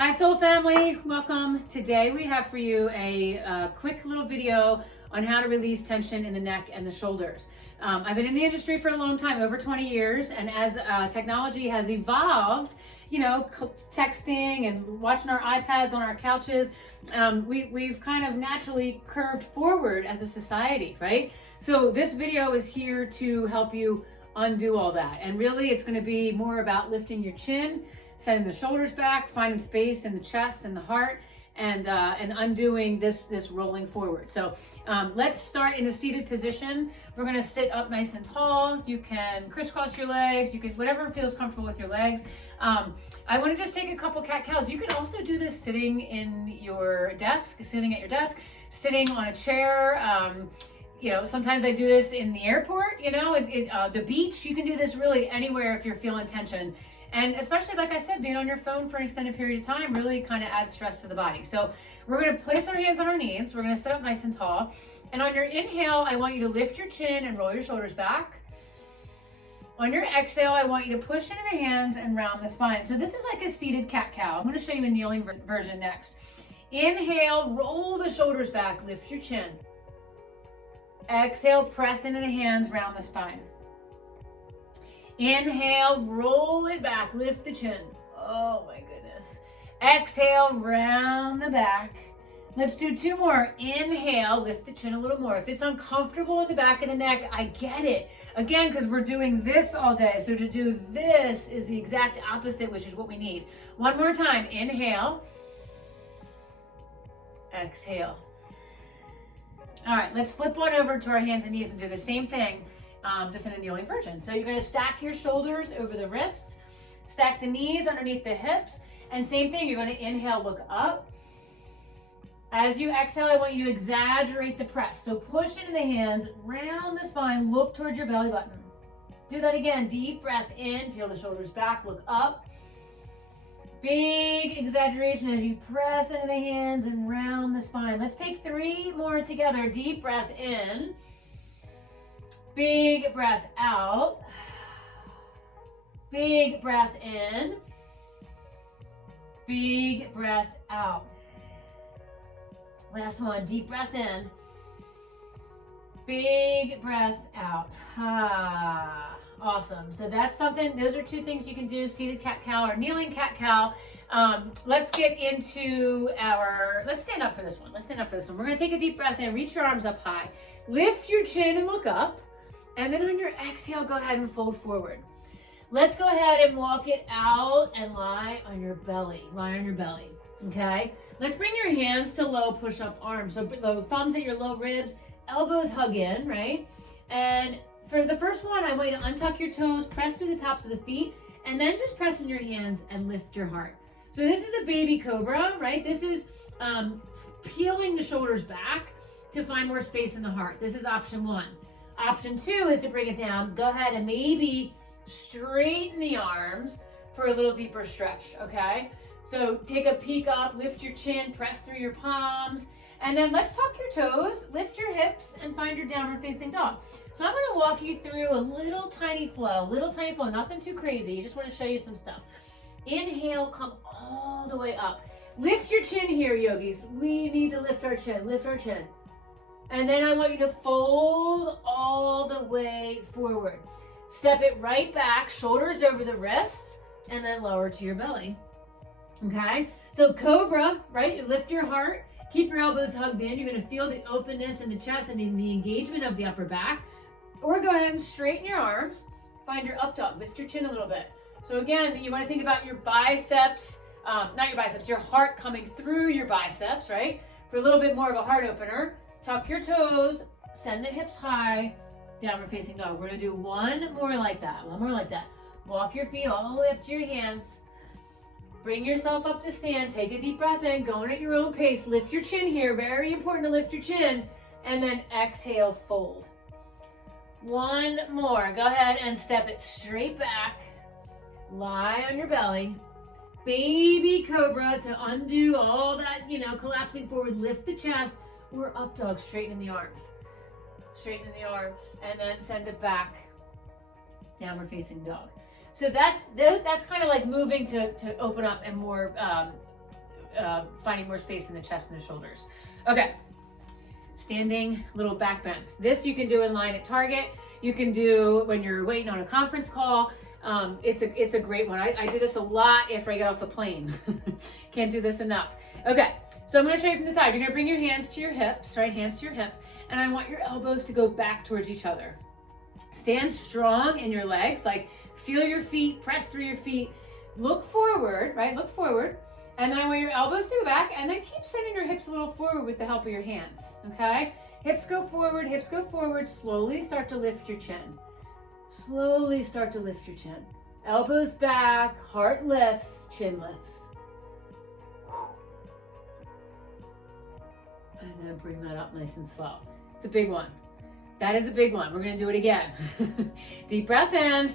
Hi Soul Family, welcome. Today we have for you a quick little video on how to release tension in the neck and the shoulders. I've been in the industry for a long time, over 20 years, and as technology has evolved, you know, texting and watching our iPads on our couches, we've kind of naturally curved forward as a society, right? So this video is here to help you undo all that. And really it's gonna be more about lifting your chin, sending the shoulders back, finding space in the chest and the heart, and undoing this rolling forward. So let's start in a seated position. We're gonna sit up nice and tall. You can crisscross your legs. You can, whatever feels comfortable with your legs. I wanna just take a couple cat-cows. You can also do this sitting in your desk, sitting at your desk, sitting on a chair. You know, sometimes I do this in the airport, you know, the beach. You can do this really anywhere if you're feeling tension. And especially, like I said, being on your phone for an extended period of time really kind of adds stress to the body. So we're going to place our hands on our knees. We're going to sit up nice and tall. And on your inhale, I want you to lift your chin and roll your shoulders back. On your exhale, I want you to push into the hands and round the spine. So this is like a seated cat-cow. I'm going to show you a kneeling version next. Inhale, roll the shoulders back, lift your chin. Exhale, press into the hands, round the spine. Inhale, roll it back, lift the chin. Oh my goodness. Exhale, round the back. Let's do two more. Inhale, lift the chin a little more. If it's uncomfortable in the back of the neck, I get it. Again, because we're doing this all day. So to do this is the exact opposite, which is what we need. One more time. Inhale. Exhale. All right, let's flip on over to our hands and knees and do the same thing. Just in a kneeling version. So you're going to stack your shoulders over the wrists, stack the knees underneath the hips, and same thing, you're going to inhale, look up. As you exhale, I want you to exaggerate the press. So push into the hands, round the spine, look towards your belly button. Do that again. Deep breath in, peel the shoulders back, look up. Big exaggeration as you press into the hands and round the spine. Let's take three more together. Deep breath in. Big breath out. Big breath in. Big breath out. Last one, deep breath in. Big breath out. Awesome. So that's something, those are two things you can do, seated cat-cow or kneeling cat-cow. Let's get into let's stand up for this one. We're gonna take a deep breath in, reach your arms up high. Lift your chin and look up. And then on your exhale, go ahead and fold forward. Let's go ahead and walk it out and lie on your belly. Lie on your belly, okay? Let's bring your hands to low push-up arms. So the thumbs at your low ribs, elbows hug in, right? And for the first one, I want you to untuck your toes, press to the tops of the feet, and then just press in your hands and lift your heart. So this is a baby cobra, right? This is peeling the shoulders back to find more space in the heart. This is option one. Option two is to bring it down. Go ahead and maybe straighten the arms for a little deeper stretch, okay? So take a peek up, lift your chin, press through your palms, and then let's tuck your toes, lift your hips, and find your downward facing dog. So I'm gonna walk you through a little tiny flow, nothing too crazy. I just wanna show you some stuff. Inhale, come all the way up. Lift your chin here, yogis. We need to lift our chin, And then I want you to fold all the way forward. Step it right back, shoulders over the wrists, and then lower to your belly. Okay? So Cobra, right? You lift your heart, keep your elbows hugged in. You're gonna feel the openness in the chest and in the engagement of the upper back. Or go ahead and straighten your arms. Find your up dog, lift your chin a little bit. So again, you wanna think about your biceps, not your biceps, your heart coming through your biceps, right? For a little bit more of a heart opener. Tuck your toes, send the hips high, downward facing dog. We're gonna do one more like that. Walk your feet all the way up to your hands. Bring yourself up to stand, take a deep breath in, going at your own pace. Lift your chin here, very important to lift your chin. And then exhale, fold. One more, go ahead and step it straight back. Lie on your belly. Baby cobra to undo all that, you know, collapsing forward, lift the chest. Or up dog, straighten the arms. And then send it back. Downward facing dog. So that's kind of like moving to open up and more finding more space in the chest and the shoulders. Okay, standing little back bend. This you can do in line at Target. You can do when you're waiting on a conference call. It's a great one. I do this a lot after I get off the plane. Can't do this enough. Okay, so I'm gonna show you from the side. You're gonna bring your hands to your hips, right? Hands to your hips. And I want your elbows to go back towards each other. Stand strong in your legs, like feel your feet, press through your feet. Look forward, right? Look forward. And then I want your elbows to go back, and then keep sending your hips a little forward with the help of your hands, okay? Hips go forward, slowly start to lift your chin. Slowly start to lift your chin. Elbows back, heart lifts, chin lifts. And then bring that up nice and slow. It's a big one. That is a big one. We're gonna do it again. Deep breath in,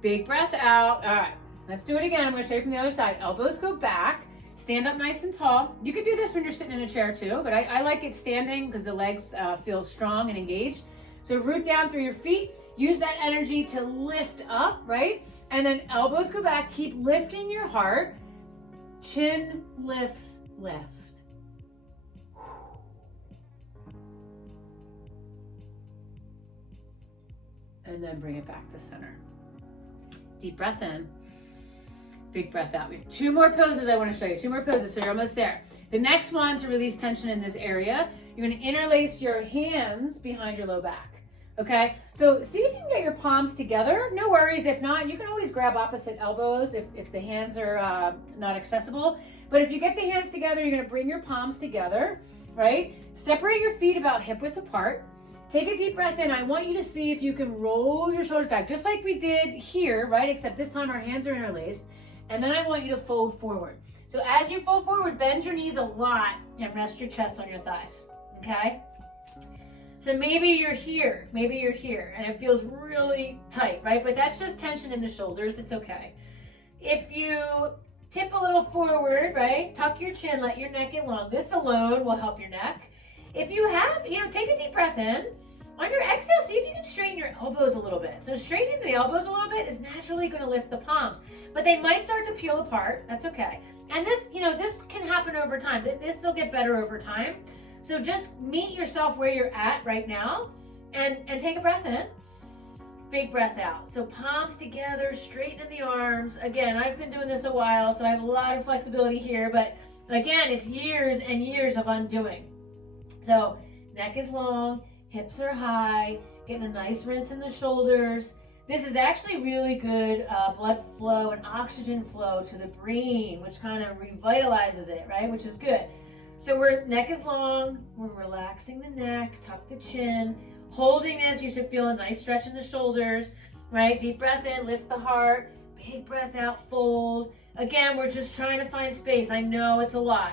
big breath out. All right, let's do it again. I'm gonna show you from the other side. Elbows go back, stand up nice and tall. You could do this when you're sitting in a chair too, but I like it standing because the legs feel strong and engaged. So root down through your feet, use that energy to lift up, right? And then elbows go back, keep lifting your heart. Chin lifts last. And then bring it back to center. Deep breath in, big breath out. We have 2 more poses I want to show you, 2 more poses, so you're almost there. The next one, to release tension in this area, you're going to interlace your hands behind your low back, okay? So see if you can get your palms together. No worries, if not, you can always grab opposite elbows if the hands are not accessible. But if you get the hands together, you're going to bring your palms together, right? Separate your feet about hip width apart. Take a deep breath in. I want you to see if you can roll your shoulders back, just like we did here, right? Except this time our hands are interlaced. And then I want you to fold forward. So as you fold forward, bend your knees a lot and rest your chest on your thighs, okay? So maybe you're here, and it feels really tight, right? But that's just tension in the shoulders, it's okay. If you tip a little forward, right? Tuck your chin, let your neck get long. This alone will help your neck. If you have, take a deep breath in. On your exhale, see if you can straighten your elbows a little bit. So straightening the elbows a little bit is naturally going to lift the palms, but they might start to peel apart. That's okay. And this, this can happen over time. This will get better over time. So just meet yourself where you're at right now and take a breath in. Big breath out. So palms together, straighten the arms. Again, I've been doing this a while, so I have a lot of flexibility here, but again, it's years and years of undoing. So neck is long, hips are high, getting a nice rinse in the shoulders. This is actually really good blood flow and oxygen flow to the brain, which kind of revitalizes it, right? Which is good. So neck is long, we're relaxing the neck, tuck the chin. Holding this, you should feel a nice stretch in the shoulders, right? Deep breath in, lift the heart, big breath out, fold. Again, we're just trying to find space. I know it's a lot.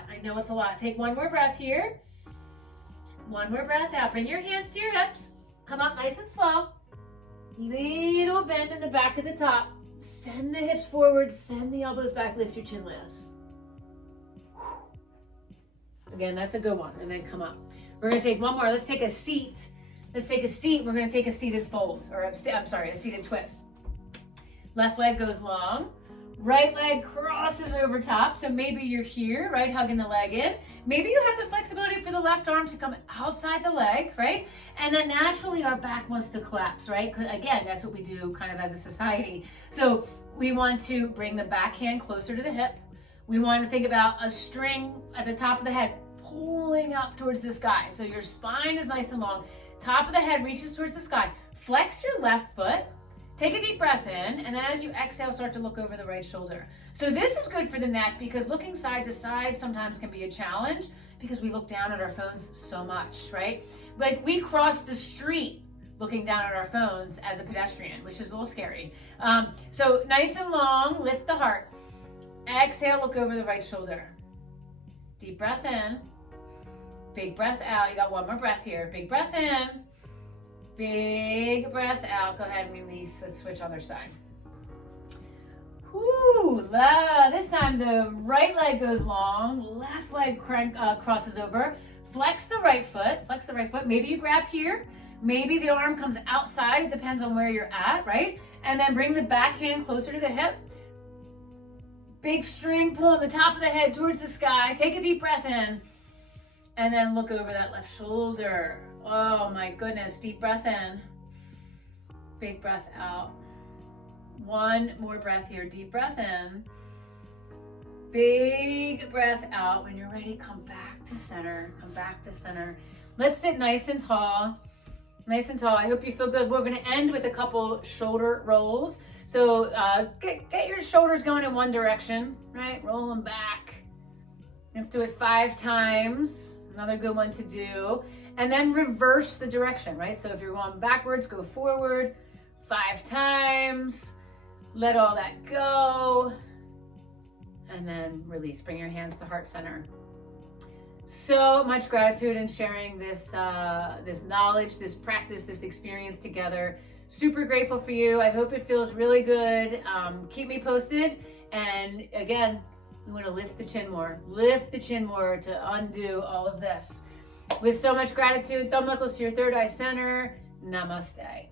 Take 1 more breath here. 1 more breath out. Bring your hands to your hips. Come up nice and slow. Little bend in the back of the top. Send the hips forward. Send the elbows back. Lift your chin last. Again, that's a good one. And then come up. We're going to take 1 more. Let's take a seat. We're going to take a seated fold. Or a seated twist. Left leg goes long. Right leg crosses over top, so maybe you're here, right, hugging the leg in. Maybe you have the flexibility for the left arm to come outside the leg, right? And then naturally our back wants to collapse, right? Because again, that's what we do kind of as a society. So we want to bring the back hand closer to the hip. We want to think about a string at the top of the head pulling up towards the sky. So your spine is nice and long. Top of the head reaches towards the sky. Flex your left foot. Take a deep breath in, and then as you exhale, start to look over the right shoulder. So this is good for the neck because looking side to side sometimes can be a challenge because we look down at our phones so much, right? Like we cross the street looking down at our phones as a pedestrian, which is a little scary. So nice and long, lift the heart. Exhale, look over the right shoulder. Deep breath in, big breath out. You got 1 more breath here. Big breath in. Big breath out. Go ahead and release. Let's switch other side. Whoo! This time the right leg goes long. Left leg crosses over. Flex the right foot. Maybe you grab here. Maybe the arm comes outside. It depends on where you're at, right? And then bring the back hand closer to the hip. Big string pulling the top of the head towards the sky. Take a deep breath in. And then look over that left shoulder. Oh my goodness. Deep breath in. Big breath out. One more breath here. Deep breath in. Big breath out. When you're ready, come back to center. Come back to center. Let's sit nice and tall. Nice and tall. I hope you feel good. We're going to end with a couple shoulder rolls. So get your shoulders going in one direction, right? Roll them back. Let's do it 5 times. Another good one to do. And then reverse the direction, right? So if you're going backwards, go forward 5 times. Let all that go. And then release. Bring your hands to heart center. So much gratitude in sharing this this knowledge, this practice, this experience together. Super grateful for you. I hope it feels really good. Keep me posted. And again, we want to lift the chin more. Lift the chin more to undo all of this. With so much gratitude, thumb knuckles to your third eye center. Namaste.